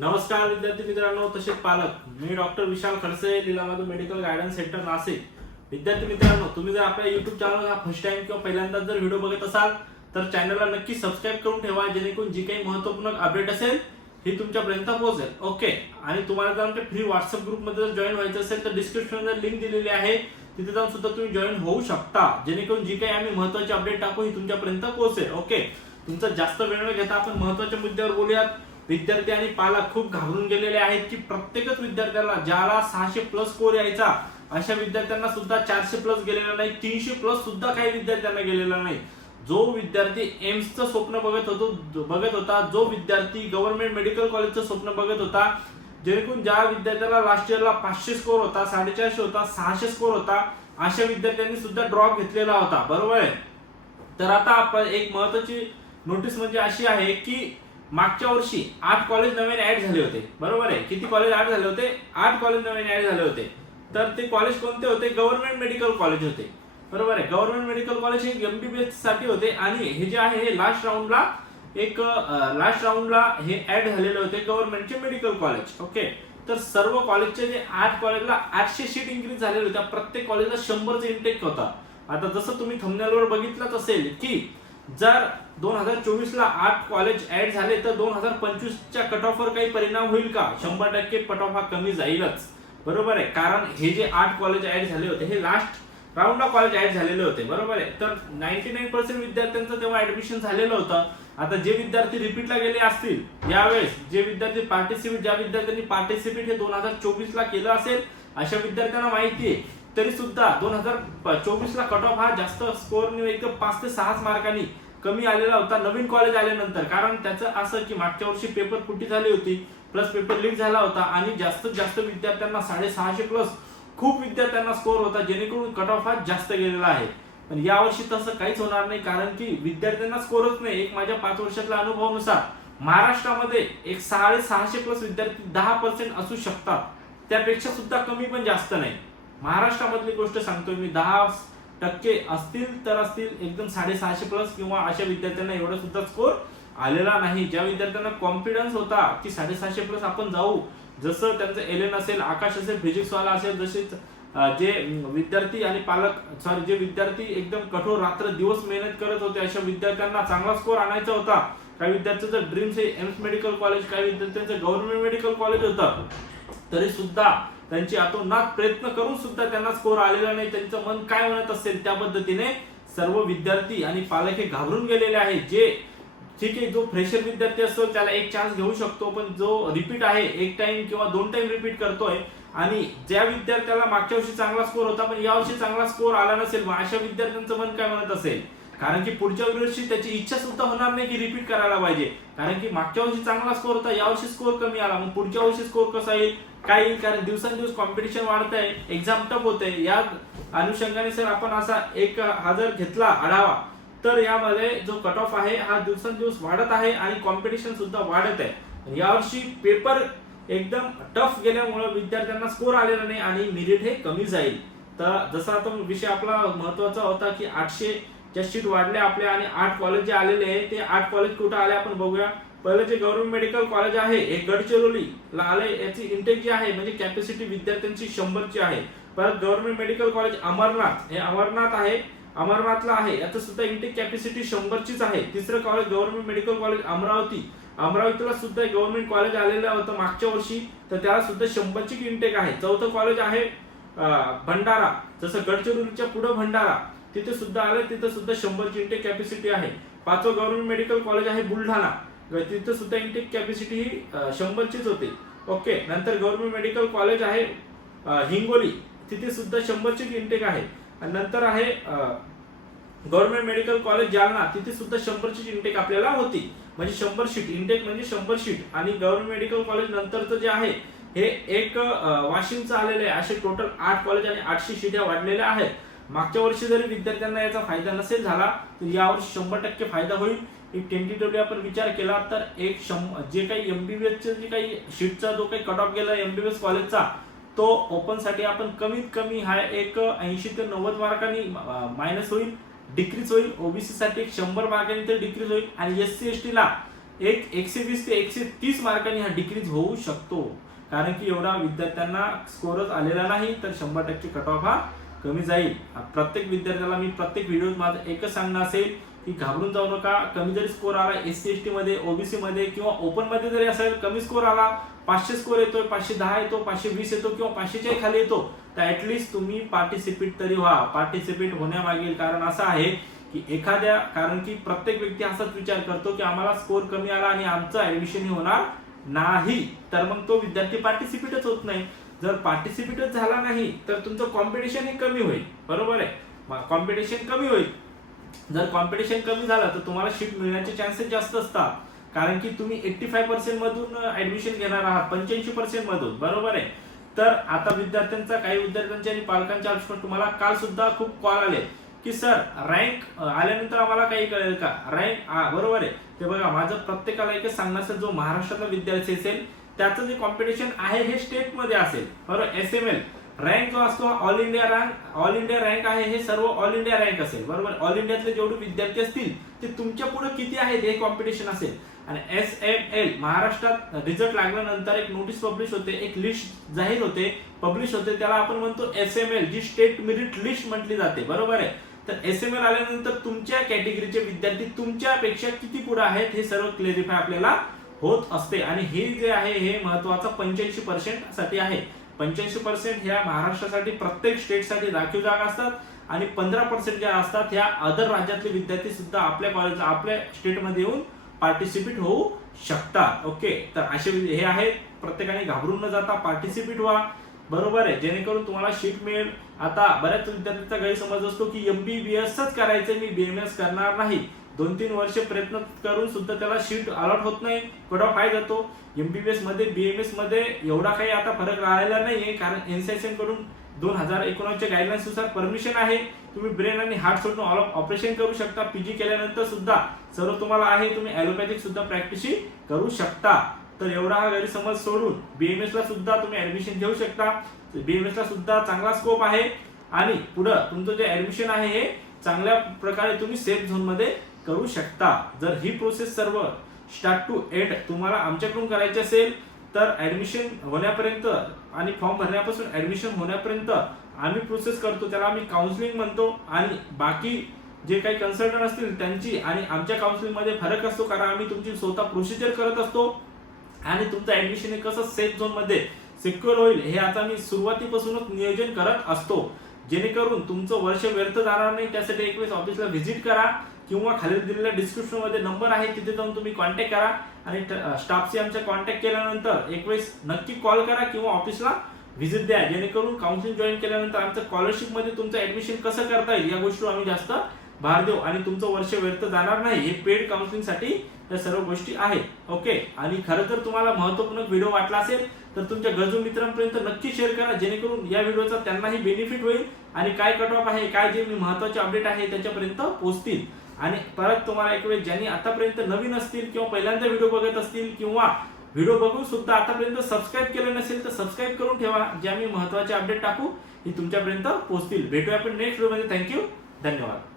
नमस्कार विद्यार्थी मित्रांनो तसेच पालक. मी doctor Vishal Khadse Leelamadhav medical guidance centre Nashik. विद्यार्थी मित्रांनो तुम्ही जर आपल्या युट्यूब चॅनल हा फर्स्ट टाइम किंवा पहिल्यांदाच जर व्हिडिओ बघत असाल तर चॅनलला नक्की सबस्क्राईब करून ठेवा जेणेकरून जी काही महत्त्वपूर्ण अपडेट असेल ही तुमच्यापर्यंत पोहोचेल. ओके आणि तुम्हाला जर आमच्या फ्री व्हॉट्सअप ग्रुपमध्ये जर जॉईन व्हायचं असेल तर डिस्क्रिप्शन लिंक दिलेली आहे. तिथे जाऊन सुद्धा तुम्ही जॉईन होऊ शकता. जेणेकरून जी काही आम्ही महत्वाची अपडेट टाकू ही तुमच्यापर्यंत पोहोचेल. ओके तुमचा जास्त वेळ न घेता आपण महत्त्वाच्या मुद्द्यावर बोलूयात. विद्यार्थी आणि पालक खूप घाबरून गेलेले आहेत की प्रत्येकच विद्यार्थ्याला ज्याला सहाशे प्लस स्कोर यायचा अशा विद्यार्थ्यांना सुद्धा चारशे प्लस गेलेला नाही तीनशे प्लस सुद्धा काही विद्यार्थ्यांना गेलेला नाही. जो विद्यार्थी एम्सचं स्वप्न बघत होतो बघत होता जो विद्यार्थी गव्हर्नमेंट मेडिकल कॉलेजचं स्वप्न बघत होता जेणेकरून ज्या विद्यार्थ्याला लास्ट इयरला पाचशे स्कोर होता साडेचारशे होता सहाशे स्कोर होता अशा विद्यार्थ्यांनी सुद्धा ड्रॉप घेतलेला होता. बरोबर आहे? तर आता आपण एक महत्वाची नोटीस म्हणजे अशी आहे की मागच्या वर्षी आठ कॉलेज नवीन ऍड झाले होते. बरोबर आहे? किती कॉलेज ऍड झाले होते? आठ कॉलेज नवीन ऍड झाले होते. तर ते कॉलेज कोणते होते? गव्हर्नमेंट मेडिकल कॉलेज होते. बरोबर आहे? गव्हर्नमेंट मेडिकल कॉलेज हे एमबीबीएससाठी होते आणि हे जे आहे हे लास्ट राऊंडला एक लास्ट राऊंडला हे ऍड झालेले होते गव्हर्नमेंटचे मेडिकल कॉलेज ओके तर सर्व कॉलेजचे जे आठ कॉलेजला आठशे सीट इन्क्रीज झालेले होत्या प्रत्येक कॉलेजला शंभरचा इंटेक होता. आता जसं तुम्ही थंबनेलवर बघितलंच असेल की जर दोन हजार चोवीस ला आठ कॉलेज ऍड झाले तर दोन हजार पंचवीसच्या कट ऑफवर काही परिणाम होईल का? शंभर टक्के कट ऑफ हा कमी जाईलच. बरोबर आहे? कारण हे जे आठ कॉलेज ऍड झाले होते हे लास्ट राऊंडला कॉलेज ऍड झालेले होते. बरोबर आहे? तर नाईन्टी नाईन पर्सेंट विद्यार्थ्यांचं तेव्हा ऍडमिशन झालेलं होतं. आता जे विद्यार्थी रिपीटला गेले असतील यावेळेस जे विद्यार्थी पार्टिसिपेट ज्या विद्यार्थ्यांनी पार्टिसिपेट हे दोन हजार चोवीस ला केलं असेल अशा विद्यार्थ्यांना माहिती आहे. तरी सुद्धा दोन हजार चोवीस ला कट ऑफ हा जास्त स्कोर एकदम पाच ते सहाच मार्कांनी कमी आलेला होता. नवीन कॉलेज आल्यानंतर. कारण त्याचं असं की मागच्या वर्षी पेपर फुटी झाली होती. प्लस पेपर लीक झाला होता. आणि जास्तीत जास्त विद्यार्थ्यांना साडेसहाशे प्लस खूप विद्यार्थ्यांना स्कोर होता. जेणेकरून कट ऑफ हा जास्त गेलेला आहे. पण यावर्षी तसं काहीच होणार नाही. कारण की विद्यार्थ्यांना स्कोरच नाही. एक माझ्या पाच वर्षातल्या अनुभवानुसार महाराष्ट्रामध्ये एक साडेसहाशे प्लस विद्यार्थी दहा पर्सेंट असू शकतात. त्यापेक्षा सुद्धा कमी पण जास्त नाही. महाराष्ट्रामधली गोष्ट सांगतोय मी. दहा टक्के असतील तर असतील एकदम साडेसहाशे प्लस किंवा अशा विद्यार्थ्यांना एवढा सुद्धा स्कोर आलेला नाही. ज्या विद्यार्थ्यांना कॉन्फिडन्स होता की साडेसहाशे प्लस आपण जाऊ. जसं त्यांचं एल एन असेल आकाश असेल फिजिक्सवाला असेल जसेच जे विद्यार्थी आणि पालक सॉरी जे विद्यार्थी एकदम कठोर रात्र दिवस मेहनत करत होते अशा विद्यार्थ्यांना चांगला स्कोर आणायचा होता. काही विद्यार्थ्यांचं ड्रीम्स हे एम्स मेडिकल कॉलेज काही विद्यार्थ्यांचं गव्हर्नमेंट मेडिकल कॉलेज होतं. तरी सुद्धा त्यांची आतोनात प्रयत्न करून सुद्धा त्यांना स्कोर आलेला नाही. त्यांचं मन काय म्हणत असेल त्या पद्धतीने सर्व विद्यार्थी आणि पालक हे घाबरून गेलेले आहेत. जे ठीक आहे जो फ्रेशर विद्यार्थी असतो त्याला एक चान्स घेऊ शकतो पण जो रिपीट आहे एक टाइम किंवा दोन टाइम रिपीट करतोय आणि ज्या विद्यार्थ्याला मागच्या वर्षी चांगला स्कोर होता पण या वर्षी चांगला स्कोर आला नसेल मग अशा विद्यार्थ्यांचं मन काय म्हणत असेल? कारण की पुढच्या वर्षी त्याची इच्छा सुद्धा होणार नाही की रिपीट करायला पाहिजे. कारण की मागच्या वर्षी चांगला स्कोर होता यावर्षी स्कोर कमी आला. मग पुढच्या वर्षी स्कोर कसा येईल? काय येईल? कारण दिवसेंदिवस कॉम्पिटिशन वाढत आहे एक्झाम टप होत आहे या अनुषंगाने सर आपण असा एक हा जर घेतला आढावा तर यामध्ये जो कट ऑफ आहे हा दिवसेंदिवस वाढत आहे आणि कॉम्पिटिशन सुद्धा वाढत आहे. यावर्षी पेपर एकदम टफ गेल्यामुळे विद्यार्थ्यांना स्कोर आलेला नाही आणि मेरिट हे कमी जाईल. तर जसा तो विषय आपला महत्त्वाचा होता की आठशे ज्या वाढले वाढल्या आपल्या आणि आठ कॉलेज जे आलेले आहे ते आठ कॉलेज कुठं आले आपण बघूया. पहिलं जे गव्हर्नमेंट मेडिकल कॉलेज आहे हे गडचिरोली ला आले याची इंटेक जी आहे म्हणजे कॅपॅसिटी विद्यार्थ्यांची शंभरची आहे. परत गव्हर्नमेंट मेडिकल कॉलेज अमरनाथ हे अमरनाथ आहे अमरनाथला आहे याचं सुद्धा इंटेक कॅपॅसिटी शंभरचीच आहे. तिसरं college government medical college Amravati. अमरावतीला सुद्धा गव्हर्नमेंट कॉलेज आलेलं होतं मागच्या वर्षी तर त्याला सुद्धा शंभरची इंटेक आहे. चौथं कॉलेज आहे भंडारा. जसं गडचिरोलीच्या पुढं भंडारा तिथे सुद्धा आलं तिथे सुद्धा शंभरची इंटेक कॅपॅसिटी आहे. पाचवं गव्हर्नमेंट मेडिकल कॉलेज आहे बुलढाणा. तिथे सुद्धा इंटेक कॅपॅसिटी ही शंभरचीच होती. ओके नंतर गव्हर्नमेंट मेडिकल कॉलेज आहे हिंगोली. तिथे सुद्धा शंभरचीच इंटेक आहे. आणि नंतर आहे गव्हर्नमेंट मेडिकल कॉलेज जालना. तिथे सुद्धा शंभरचीच इंटेक आपल्याला होती. म्हणजे शंभर शीट इंटेक म्हणजे शंभर शीट आणि गव्हर्नमेंट मेडिकल कॉलेज नंतरचं जे आहे हे एक वाशिमचं आलेलं आहे. असे टोटल आठ कॉलेज आणि आठशे शीट वाढलेल्या आहेत. मागच्या वर्षी जरी विद्यार्थ्यांना याचा फायदा नसेल झाला तर यावर्षी शंभर टक्के फायदा होईल. एक टेंटेटिव्हली आपण विचार केला तर एक शंभर जे काही एमबीबीएसचे जे काही शीटचा जो काही कट ऑफ गेला एमबीबीएस कॉलेजचा तो ओपनसाठी आपण कमीत कमी हा एक ऐंशी ते नव्वद मार्कांनी मायनस होईल डिक्रीज होईल. ओबीसी साठी एक शंभर मार्कांनी तर डिक्रीज होईल. आणि एस सी एस टीला एक एकशे वीस ते एकशे तीस मार्कांनी हा डिक्रीज होऊ शकतो. कारण की एवढा विद्यार्थ्यांना स्कोरच आलेला नाही तर शंभर टक्के कट ऑफ हा कमी जाईल. प्रत्येक विद्यार्थ्याला मी प्रत्येक व्हिडिओत माझं एकच सांगणं असेल की घाबरून जाऊ नका. कमी जरी स्कोर आला एस सी एस टी मध्ये ओबीसी मध्ये किंवा ओपनमध्ये जरी असेल कमी स्कोर आला पाचशे स्कोर येतोय पाचशे दहा येतो पाचशे वीस येतो किंवा पाचशेच्या खाली येतो तर ऍटलिस्ट तुम्ही पार्टिसिपेट तरी व्हा. पार्टिसिपेट होण्यामागील कारण असं आहे की एखाद्या कारण की प्रत्येक व्यक्ती असाच विचार करतो की आम्हाला स्कोर कमी आला आणि आमचं ऍडमिशन होणार नाही. तर मग तो विद्यार्थी पार्टिसिपेटच होत नाही. जर पार्टिसिपेटच झाला नाही तर तुमचं कॉम्पिटिशन हे कमी होईल. बरोबर आहे? कॉम्पिटिशन कमी होईल. जर कॉम्पिटिशन कमी झालं तर तुम्हाला शिफ्ट मिळण्याचे चान्सेस जास्त असतात. कारण की तुम्ही एट्टी फाय पर्सेंट मधून ऍडमिशन घेणार आहात. पंच्याऐंशी पर्सेंट मधून. बरोबर आहे? तर आता विद्यार्थ्यांचा काही विद्यार्थ्यांच्या आणि पालकांच्या आयुष्यात तुम्हाला काल सुद्धा खूप कॉल आले. की सर रँक आल्यानंतर आम्हाला काही कळेल का? रँक बरोबर आहे? ते बघा माझं प्रत्येकाला एकच सांगणं जो महाराष्ट्रातला विद्यार्थी असेल त्याचं जे कॉम्पिटिशन आहे हे स्टेटमध्ये असेल. बरोबर एस एम एल रँक जो असतो all India rank all India rank आहे हे सर्व ऑल इंडिया रँक असेल. बरोबर? ऑल इंडियातले जेवढे विद्यार्थी असतील ते तुमच्यापुढे किती आहेत हे कॉम्पिटिशन असेल. आणि एस एम एल महाराष्ट्रात रिझल्ट लागल्यानंतर एक नोटीस पब्लिश होते एक लिस्ट जाहीर होते पब्लिश होते. त्याला आपण म्हणतो एस एम एल जी स्टेट मेरिट लिस्ट म्हटली जाते. बरोबर आहे? तर एस एम एल आल्यानंतर तुमच्या कॅटेगरीचे विद्यार्थी तुमच्यापेक्षा किती पुढे आहेत हे सर्व क्लेरिफाय आपल्याला होत असते. आणि हे जे आहे हे महत्वाचं पंच्याऐंशी पर्सेंटसाठी आहे. पंच्याऐंशी पर्सेंट ह्या महाराष्ट्रासाठी प्रत्येक स्टेटसाठी राखीव जागा असतात. आणि पंधरा पर्सेंट ज्या असतात ह्या अदर राज्यातले विद्यार्थी सुद्धा आपल्या कॉलेज आपल्या स्टेटमध्ये येऊन पार्टिसिपेट होऊ शकतात. ओके तर असे हे आहेत. प्रत्येकाने घाबरून न जाता पार्टिसिपेट व्हा. बरोबर आहे. जेणेकरून तुम्हाला शीट मिळेल. आता बऱ्याच विद्यार्थ्यांचा गैरसमज असतो की एमबीबीएसच करायचं मी बी एम एस करणार नाही. दोन तीन वर्ष प्रयत्न करून सुद्धा त्याला शीट अलॉट होत नाही कट ऑफ हाय जातो एमबीबीएसमध्ये बीएमएसमध्ये एवढा काही आता फरक राहिलेला नाहीये कारण एनसीएसएमकडून दोन हजार एकोणीसच्या गाईडलाईन्सनुसार परमिशन आहे. तुम्ही ब्रेन आणि हार्ट सोडून ऑल ऑपरेशन करू शकता. पीजी केल्यानंतर सुद्धा सर्व तुम्हाला आहे तुम्ही ॲलोपॅथिक सुद्धा प्रॅक्टिस करू शकता. तर एवढा हा गैरसमज सोडून बीएमएस ला सुद्धा तुम्ही ऍडमिशन घेऊ शकता. बीएमएस ला सुद्धा चांगला स्कोप आहे. आणि पुढं तुमचं जे ऍडमिशन आहे हे चांगल्या प्रकारे तुम्ही सेफ झोनमध्ये करू शकता. जर ही प्रोसेस सर्व स्टार्ट टू एंड तुम्हाला आमच्याकडून करायची असेल तर ॲडमिशन होण्यापर्यंत आणि फॉर्म भरण्यापासून ॲडमिशन होण्यापर्यंत आम्ही प्रोसेस करतो. त्याला आम्ही काउन्सिलिंग म्हणतो आणि बाकी जे काही कन्सल्टंट असतील त्यांची आणि आमच्या काउन्सिलिंगमध्ये फरक असतो कारण आम्ही तुमची स्वतः प्रोसिजर करत असतो आणि तुमचं ॲडमिशन हे कसं सेफ झोनमध्ये सिक्युअर होईल हे आता मी सुरुवातीपासूनच नियोजन करत असतो. जेणेकरून तुमचं वर्ष व्यर्थ जाणार नाही त्यासाठी एक वेळेस ऑफिसला व्हिजिट करा किंवा खाली दिलेल्या डिस्क्रिप्शनमध्ये नंबर आहे तिथे जाऊन तुम्ही कॉन्टॅक्ट करा. आणि स्टाफशी आमच्या कॉन्टॅक्ट केल्यानंतर एक वेळेस नक्की कॉल करा किंवा ऑफिसला व्हिजिट द्या. जेणेकरून काउन्सिलिंग जॉईन केल्यानंतर आमचं स्कॉलरशिपमध्ये तुमचं ऍडमिशन कसं करता येईल या गोष्टीवर आम्ही जास्त भार देऊ. आणि तुमचं वर्ष व्यर्थ जाणार नाही हे पेड काउन्सिलिंगसाठी या सर्व गोष्टी आहेत. ओके आणि खरं तर तुम्हाला महत्त्वपूर्ण व्हिडिओ वाटला असेल तर तुमच्या गरजू मित्रांपर्यंत नक्की शेअर करा जेणेकरून या व्हिडिओचा त्यांनाही बेनिफिट होईल आणि काय कट ऑफ आहे काय जे मी महत्त्वाचे अपडेट आहे त्याच्यापर्यंत पोहोचतील. आणि परत तुम्हाला एक वेळ ज्यांनी आतापर्यंत नवीन असतील किंवा पहिल्यांदा व्हिडिओ बघत असतील किंवा व्हिडिओ बघून सुद्धा आतापर्यंत सबस्क्राईब केलं नसेल तर सबस्क्राईब करून ठेवा. जे आम्ही महत्त्वाचे अपडेट टाकू ही तुमच्यापर्यंत पोहोचतील. भेटूया आपण नेक्स्ट व्हिडिओमध्ये थँक्यू धन्यवाद.